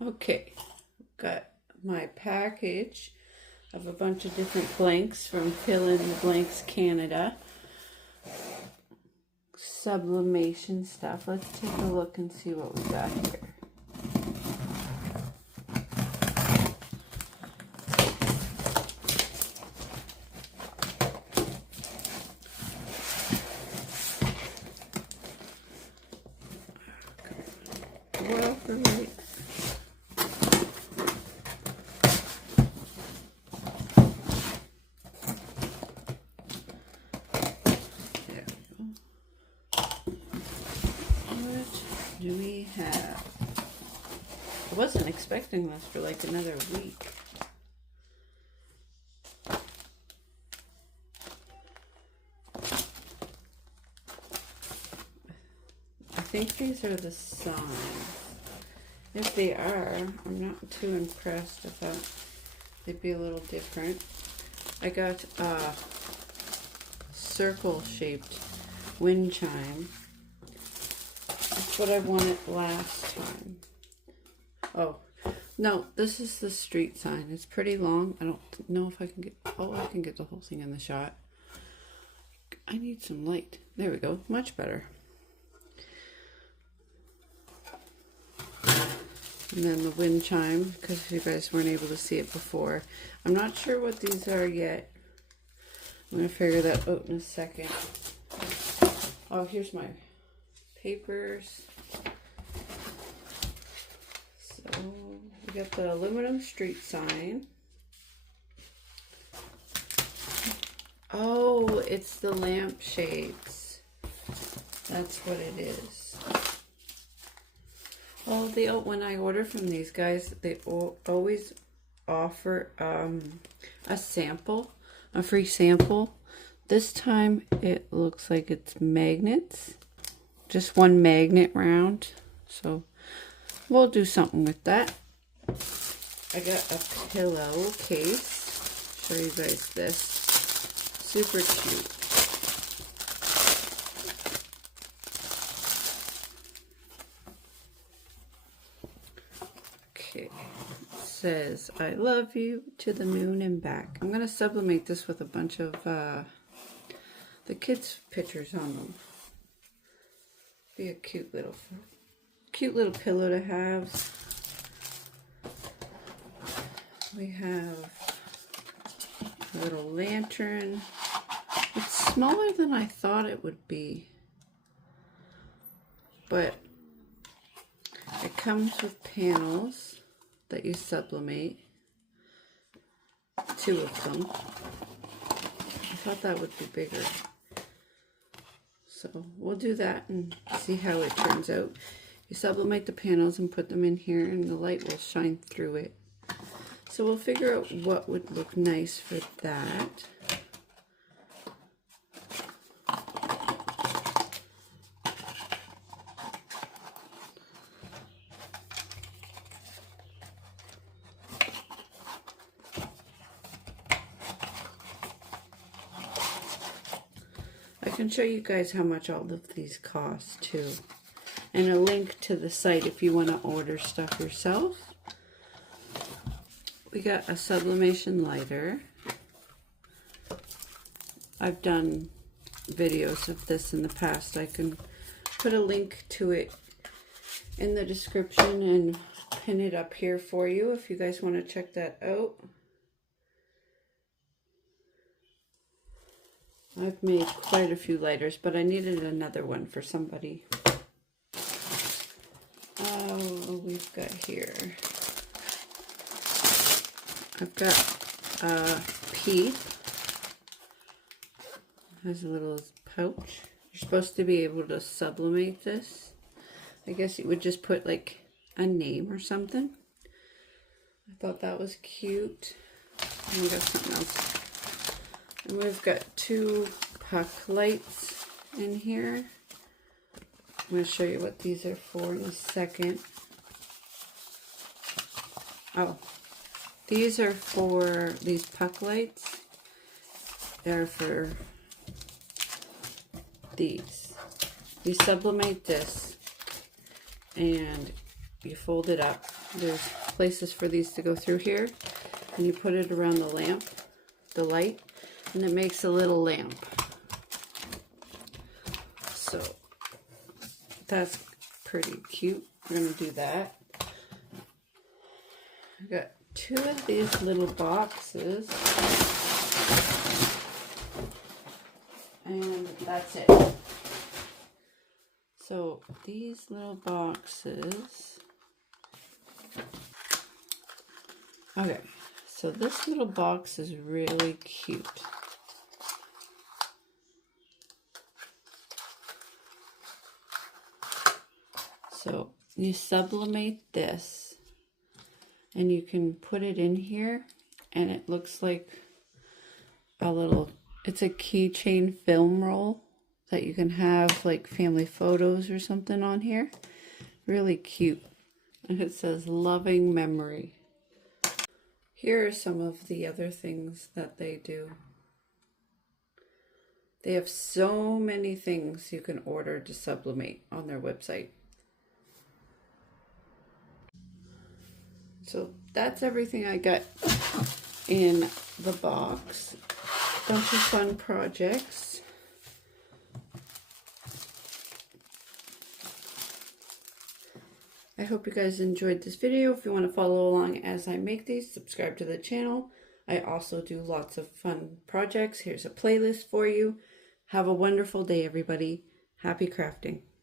Okay, got my package of a bunch of different blanks from Fill in the Blanks Canada. Sublimation stuff. Let's take a look and see what we got here. Right. There we go. What do we have? I wasn't expecting this for like another week. I think these are the signs. If they are, I'm not too impressed. I thought they'd be a little different. I got a circle-shaped wind chime. That's what I wanted last time. Oh, no, this is the street sign. It's pretty long. I don't know if I can get... Oh, I can get the whole thing in the shot. I need some light. There we go. Much better. And then the wind chime, because you guys weren't able to see it before. I'm not sure what these are yet. I'm going to figure that out in a second. Oh, here's my papers. So, we got the aluminum street sign. Oh, it's the lampshades. That's what it is. Well, when I order from these guys, they always offer a sample, a free sample. This time it looks like it's magnets, just one magnet round. So we'll do something with that. I got a pillowcase. Show you guys this. Super cute. Okay, it says, I love you to the moon and back. I'm going to sublimate this with a bunch of the kids' pictures on them. Be a cute little pillow to have. We have a little lantern. It's smaller than I thought it would be, but it comes with panels that you sublimate, 2 of them. I thought that would be bigger. So we'll do that and see how it turns out. You sublimate the panels and put them in here and the light will shine through it. So we'll figure out what would look nice for that. I can show you guys how much all of these cost too, and a link to the site if you want to order stuff yourself. We got a sublimation lighter. I've done videos of this in the past. I can put a link to it in the description and pin it up here for you if you guys want to check that out. I've made quite a few lighters, but I needed another one for somebody. Oh, we've got here. I've got a peep. Has a little pouch. You're supposed to be able to sublimate this. I guess you would just put like a name or something. I thought that was cute. And we got something else. And we've got 2 puck lights in here. I'm going to show you what these are for in a second. Oh, these are for these puck lights. They're for these. You sublimate this and you fold it up There's places for these to go through here, and you put it around the lamp, the light, and it makes a little lamp. So that's pretty cute. We're going to do that. I got 2 of these little boxes, and that's it. So these little boxes, okay, so this little box is really cute. So you sublimate this, and you can put it in here, and it looks like a little, it's a keychain film roll that you can have like family photos or something on here. Really cute. And it says loving memory. Here are some of the other things that they do. They have so many things you can order to sublimate on their website. So that's everything I got in the box. Bunch of fun projects. I hope you guys enjoyed this video. If you want to follow along as I make these, subscribe to the channel. I also do lots of fun projects. Here's a playlist for you. Have a wonderful day, everybody. Happy crafting.